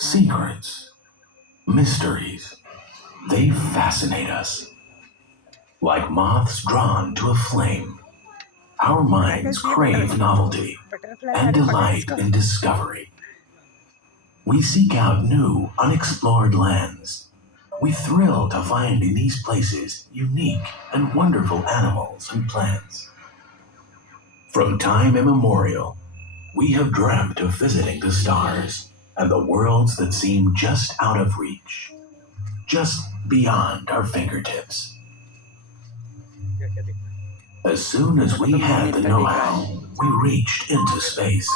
Secrets, mysteries, they fascinate us. Like moths drawn to a flame, our minds crave novelty and delight in discovery. We seek out new, unexplored lands. We thrill to find in these places unique and wonderful animals and plants. From time immemorial, we have dreamt of visiting the stars and the worlds that seem just out of reach, just beyond our fingertips. As soon as we had the know-how, we reached into space,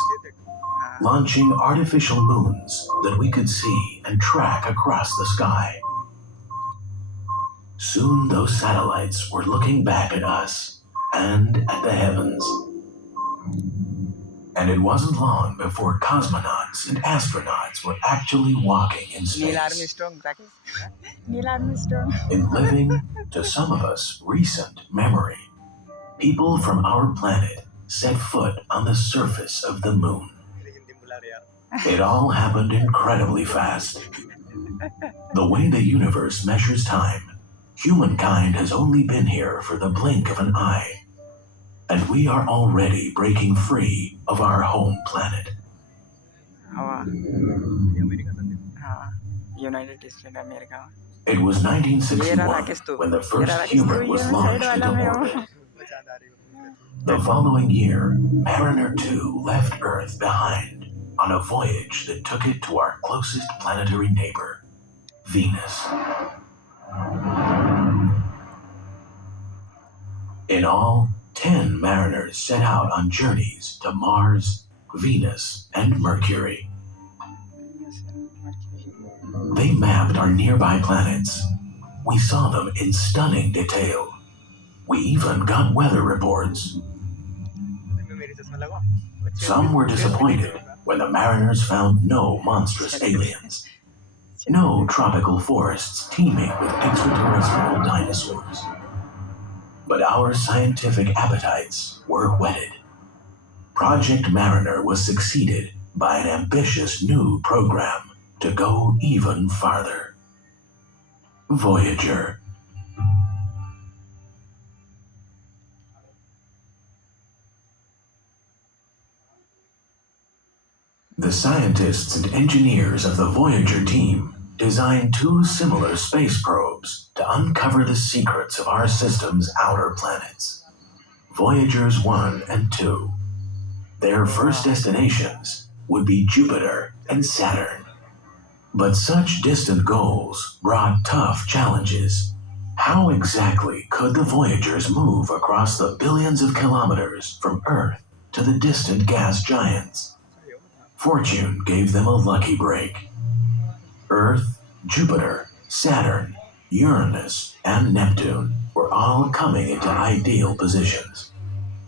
launching artificial moons that we could see and track across the sky. Soon those satellites were looking back at us and at the heavens. And it wasn't long before cosmonauts and astronauts were actually walking in space. In living, to some of us, recent memory, people from our planet set foot on the surface of the moon. It all happened incredibly fast. The way the universe measures time, humankind has only been here for the blink of an eye. And we are already breaking free of our home planet. United States America. It was 1961 when the first human was launched into orbit. The following year, Mariner 2 left Earth behind on a voyage that took it to our closest planetary neighbor, Venus. In all, 10 mariners set out on journeys to Mars, Venus, and Mercury. They mapped our nearby planets. We saw them in stunning detail. We even got weather reports. Some were disappointed when the mariners found no monstrous aliens, no tropical forests teeming with extraterrestrial dinosaurs. But our scientific appetites were whetted. Project Mariner was succeeded by an ambitious new program to go even farther. Voyager. The scientists and engineers of the Voyager team designed 2 similar space probes to uncover the secrets of our system's outer planets. Voyagers 1 and 2. Their first destinations would be Jupiter and Saturn. But such distant goals brought tough challenges. How exactly could the Voyagers move across the billions of kilometers from Earth to the distant gas giants? Fortune gave them a lucky break. Earth, Jupiter, Saturn, Uranus, and Neptune were all coming into ideal positions.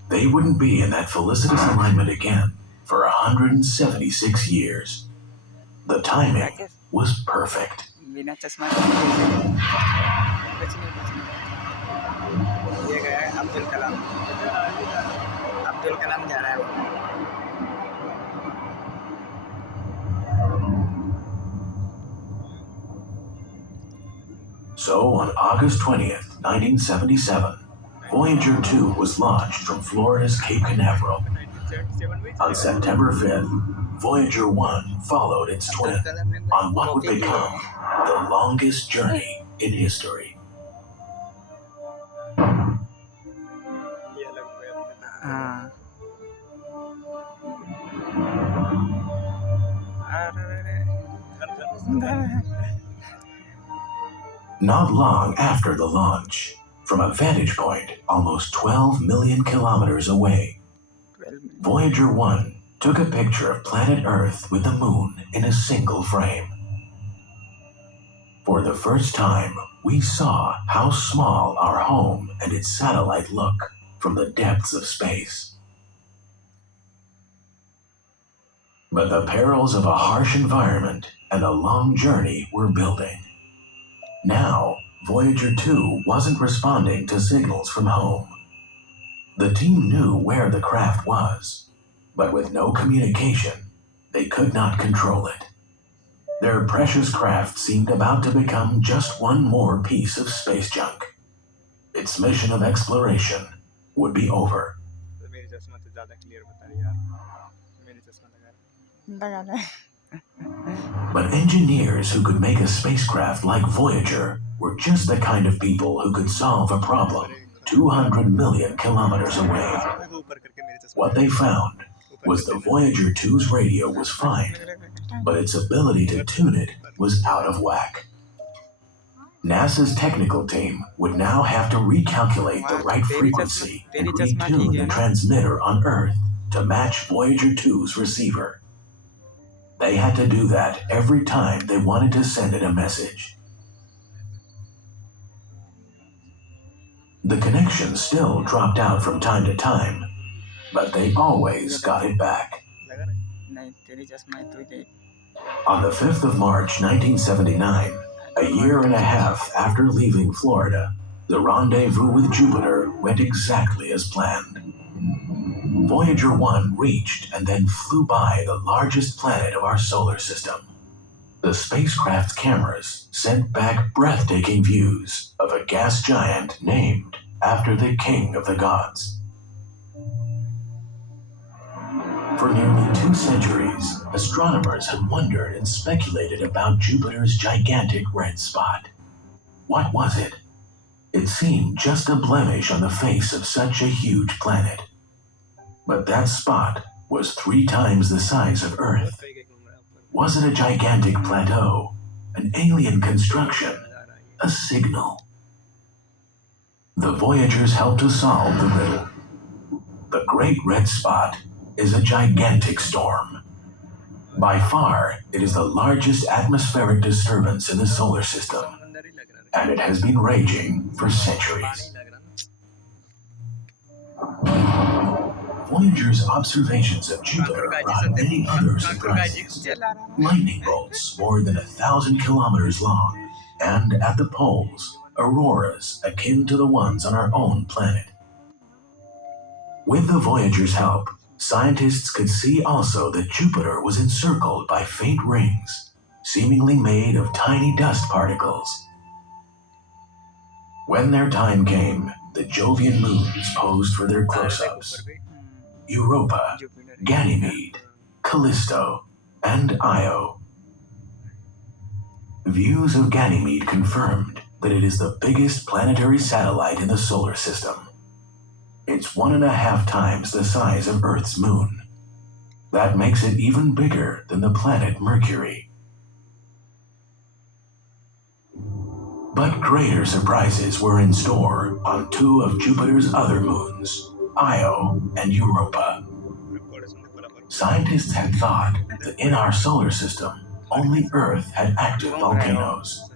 They wouldn't be in that felicitous alignment again for 176 years. The timing was perfect. So on August 20th, 1977, Voyager 2 was launched from Florida's Cape Canaveral. On September 5th, Voyager 1 followed its twin on what would become the longest journey in history. Not long after the launch, from a vantage point almost 12 million kilometers away, Voyager 1 took a picture of planet Earth with the moon in a single frame. For the first time, we saw how small our home and its satellite look from the depths of space. But the perils of a harsh environment and a long journey were building. Now, Voyager 2 wasn't responding to signals from home. The team knew where the craft was, but with no communication, they could not control it. Their precious craft seemed about to become just one more piece of space junk. Its mission of exploration would be over. But engineers who could make a spacecraft like Voyager were just the kind of people who could solve a problem 200 million kilometers away. What they found was the Voyager 2's radio was fine, but its ability to tune it was out of whack. NASA's technical team would now have to recalculate the right frequency and retune the transmitter on Earth to match Voyager 2's receiver. They had to do that every time they wanted to send it a message. The connection still dropped out from time to time, but they always got it back. On the 5th of March 1979, a year and a half after leaving Florida, the rendezvous with Jupiter went exactly as planned. Voyager 1 reached and then flew by the largest planet of our solar system. The spacecraft's cameras sent back breathtaking views of a gas giant named after the king of the gods. For nearly 2 centuries, astronomers had wondered and speculated about Jupiter's gigantic red spot. What was it? It seemed just a blemish on the face of such a huge planet. But that spot was 3 times the size of Earth. Was it a gigantic plateau, an alien construction, a signal? The Voyagers helped to solve the riddle. The Great Red Spot is a gigantic storm. By far, it is the largest atmospheric disturbance in the solar system, and it has been raging for centuries. Voyager's observations of Jupiter brought many other surprises. Lightning bolts more than 1,000 kilometers long, and at the poles, auroras akin to the ones on our own planet. With the Voyager's help, scientists could see also that Jupiter was encircled by faint rings, seemingly made of tiny dust particles. When their time came, the Jovian moons posed for their close-ups. Europa, Ganymede, Callisto, and Io. Views of Ganymede confirmed that it is the biggest planetary satellite in the solar system. It's 1.5 times the size of Earth's moon. That makes it even bigger than the planet Mercury. But greater surprises were in store on 2 of Jupiter's other moons, Io and Europa. Scientists had thought that in our solar system, only Earth had active volcanoes.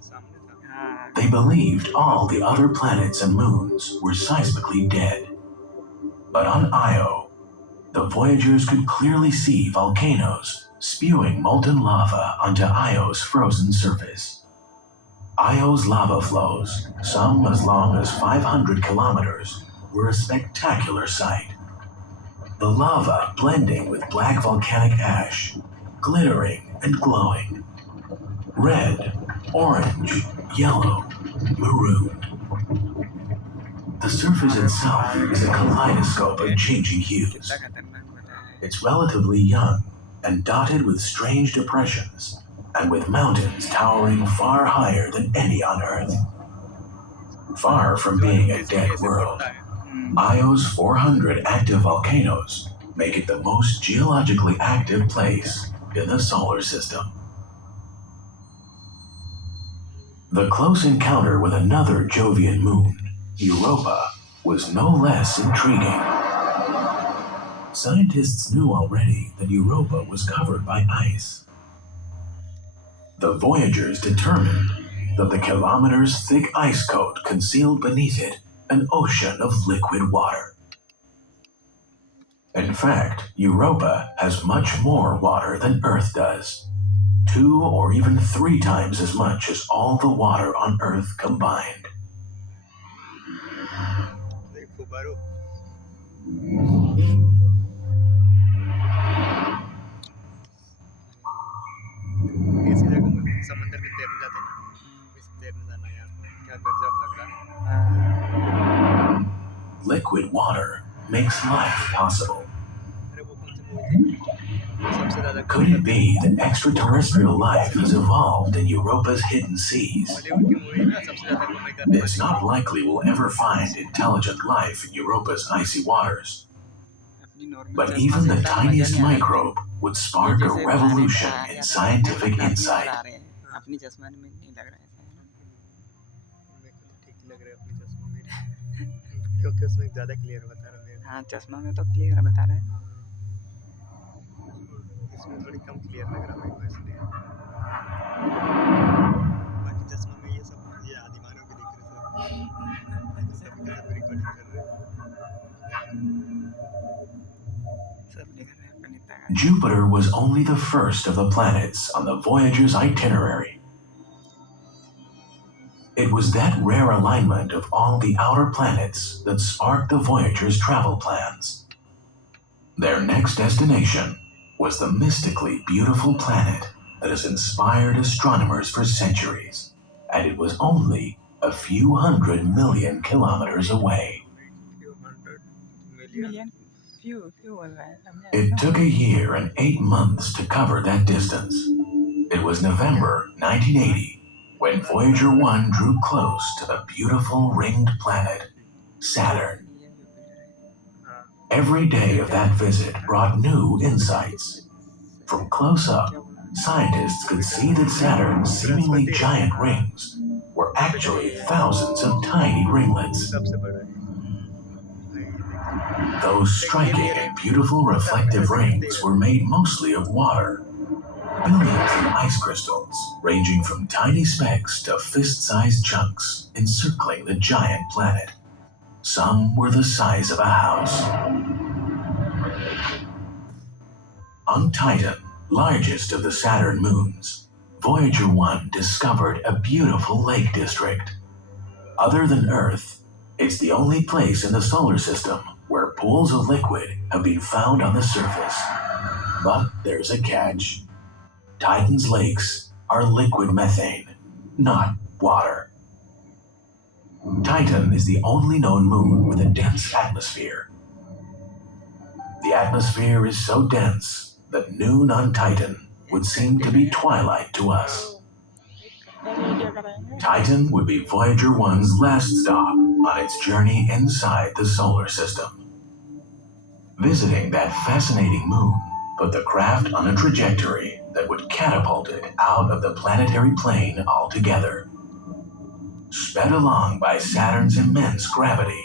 They believed all the other planets and moons were seismically dead. But on Io, the Voyagers could clearly see volcanoes spewing molten lava onto Io's frozen surface. Io's lava flows, some as long as 500 kilometers, were a spectacular sight. The lava blending with black volcanic ash, glittering and glowing. Red, orange, yellow, maroon. The surface itself is a kaleidoscope of changing hues. It's relatively young and dotted with strange depressions, and with mountains towering far higher than any on Earth. Far from being a dead world, Io's 400 active volcanoes make it the most geologically active place in the solar system. The close encounter with another Jovian moon, Europa, was no less intriguing. Scientists knew already that Europa was covered by ice. The Voyagers determined that the kilometers thick ice coat concealed beneath it an ocean of liquid water. In fact, Europa has much more water than Earth does. 2 or even 3 times as much as all the water on Earth combined. Liquid water makes life possible. Could it be that extraterrestrial life has evolved in Europa's hidden seas? It's not likely we'll ever find intelligent life in Europa's icy waters. But even the tiniest microbe would spark a revolution in scientific insight. हाँ चश्मा में तो clear बता रहा है इसमें थोड़ी कम clear लग रहा है मेरे को इसलिए बाकी चश्मा में ये सब ये आदिमानव भी दिख रहे सब सब रिकॉर्डिंग कर रहे सब लिख रहे हैं planetarium. Jupiter was only the first of the planets on the Voyager's itinerary. It was that rare alignment of all the outer planets that sparked the Voyager's travel plans. Their next destination was the mystically beautiful planet that has inspired astronomers for centuries, and it was only a few 100 million kilometers away. It took a year and 8 months to cover that distance. It was November 1980 when Voyager 1 drew close to the beautiful ringed planet, Saturn. Every day of that visit brought new insights. From close up, scientists could see that Saturn's seemingly giant rings were actually thousands of tiny ringlets. Those striking and beautiful reflective rings were made mostly of water. Billions of ice crystals, ranging from tiny specks to fist-sized chunks, encircling the giant planet. Some were the size of a house. On Titan, largest of the Saturn moons, Voyager 1 discovered a beautiful lake district. Other than Earth, it's the only place in the solar system where pools of liquid have been found on the surface. But there's a catch. Titan's lakes are liquid methane, not water. Titan is the only known moon with a dense atmosphere. The atmosphere is so dense that noon on Titan would seem to be twilight to us. Titan would be Voyager 1's last stop on its journey inside the solar system. Visiting that fascinating moon put the craft on a trajectory that would catapult it out of the planetary plane altogether. Sped along by Saturn's immense gravity,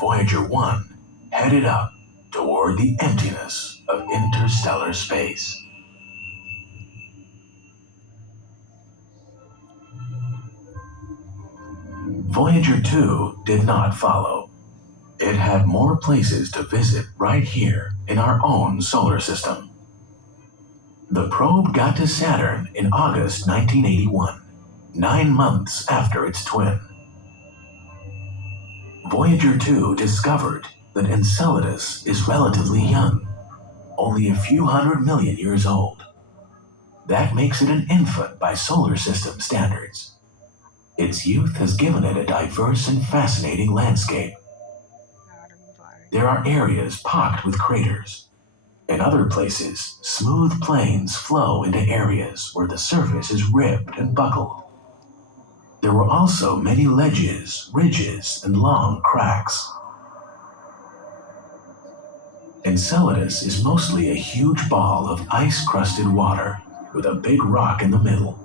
Voyager 1 headed up toward the emptiness of interstellar space. Voyager 2 did not follow. It had more places to visit right here in our own solar system. The probe got to Saturn in August 1981, 9 months after its twin. Voyager 2 discovered that Enceladus is relatively young, only a few 100 million years old. That makes it an infant by solar system standards. Its youth has given it a diverse and fascinating landscape. There are areas pocked with craters. In other places, smooth plains flow into areas where the surface is ribbed and buckled. There were also many ledges, ridges, and long cracks. Enceladus is mostly a huge ball of ice-crusted water with a big rock in the middle.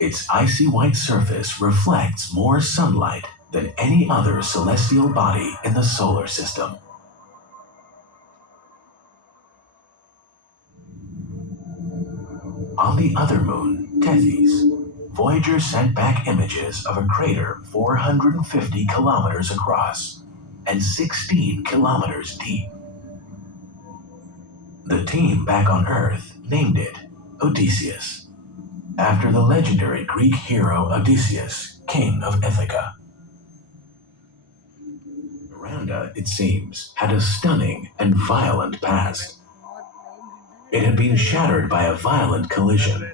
Its icy white surface reflects more sunlight than any other celestial body in the solar system. On the other moon, Tethys, Voyager sent back images of a crater 450 kilometers across and 16 kilometers deep. The team back on Earth named it Odysseus, after the legendary Greek hero Odysseus, king of Ithaca. Miranda, it seems, had a stunning and violent past. It had been shattered by a violent collision.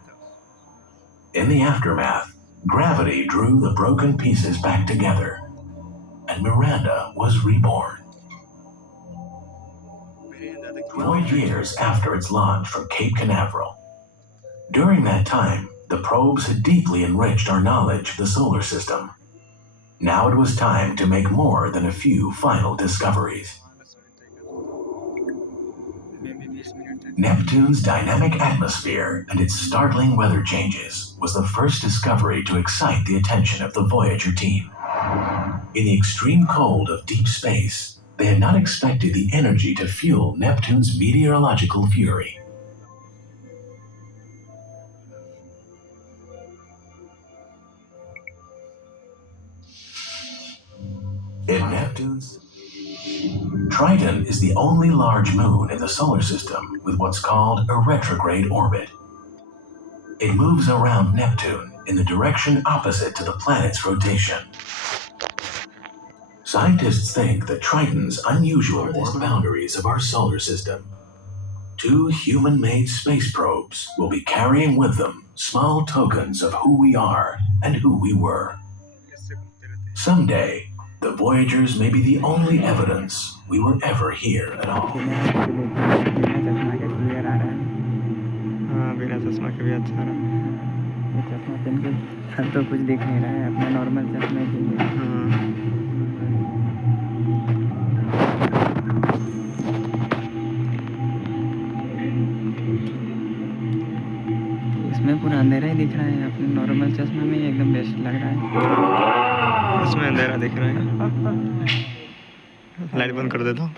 In the aftermath, gravity drew the broken pieces back together, and Miranda was reborn. 12 years after its launch from Cape Canaveral. During that time, the probes had deeply enriched our knowledge of the solar system. Now it was time to make more than a few final discoveries. Neptune's dynamic atmosphere and its startling weather changes was the first discovery to excite the attention of the Voyager team. In the extreme cold of deep space, they had not expected the energy to fuel Neptune's meteorological fury. In Neptune's Triton is the only large moon in the solar system with what's called a retrograde orbit. It moves around Neptune in the direction opposite to the planet's rotation. Scientists think that Triton's unusual orbit boundaries of our solar system. 2 human-made space probes will be carrying with them small tokens of who we are and who we were. Someday, the Voyagers may be the only evidence we were ever here at all. हाँ बिना चश्मा के भी अच्छा रहा ये चश्मा पहन के सर तो कुछ दिख नहीं रहा है अपना नॉर्मल चश्मे के लिए। इसमें पूरा अंधेरा ही दिख रहा है, अपने नॉर्मल चश्मे में एकदम बेस्ट लग रहा है। इसमें अंधेरा दिख रहा है। लाइट बंद कर देता हूँ।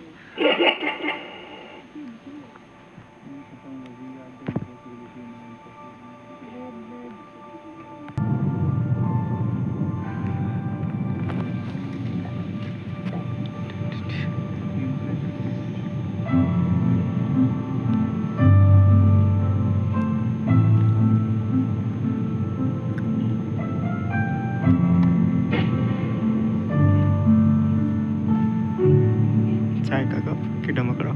चाय का कप की ढमक रहा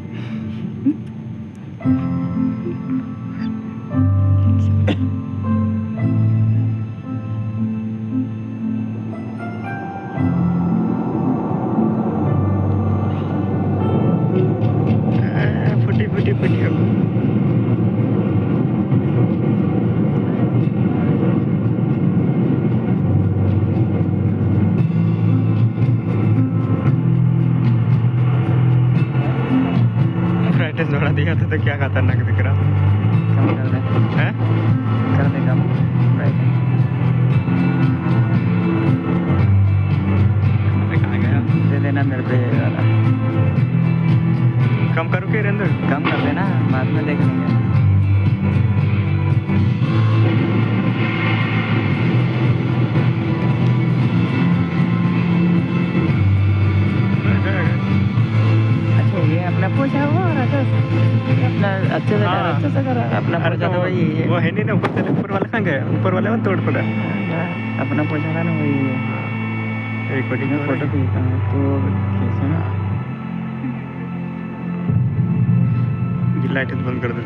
फुटी फुटी फुटी ब्राइटनेस बढ़ा दिया था तो क्या खतरनाक दिख रहा कम कर दे, है। कर दे कम brightness। कहाँ गया? दे देना मेरे पे ये वाला, कम करो के रेंदर कम कर देना, बाद में देख लेंगे। अच्छा ये अपना पूछा हुआ और अपना अच्छे से हाँ। अच्छे से करा, अपना अरे पूछा तो वही है। वो है नहीं ना ऊपर वाला कहाँ गया? ऊपर वाले में तोड़ पड़ा। अपना पूछा था ना वही है। रिकॉर्डिंग मैं फोटो खींचता हूँ तो खींचो ना। लाइट बंद कर दे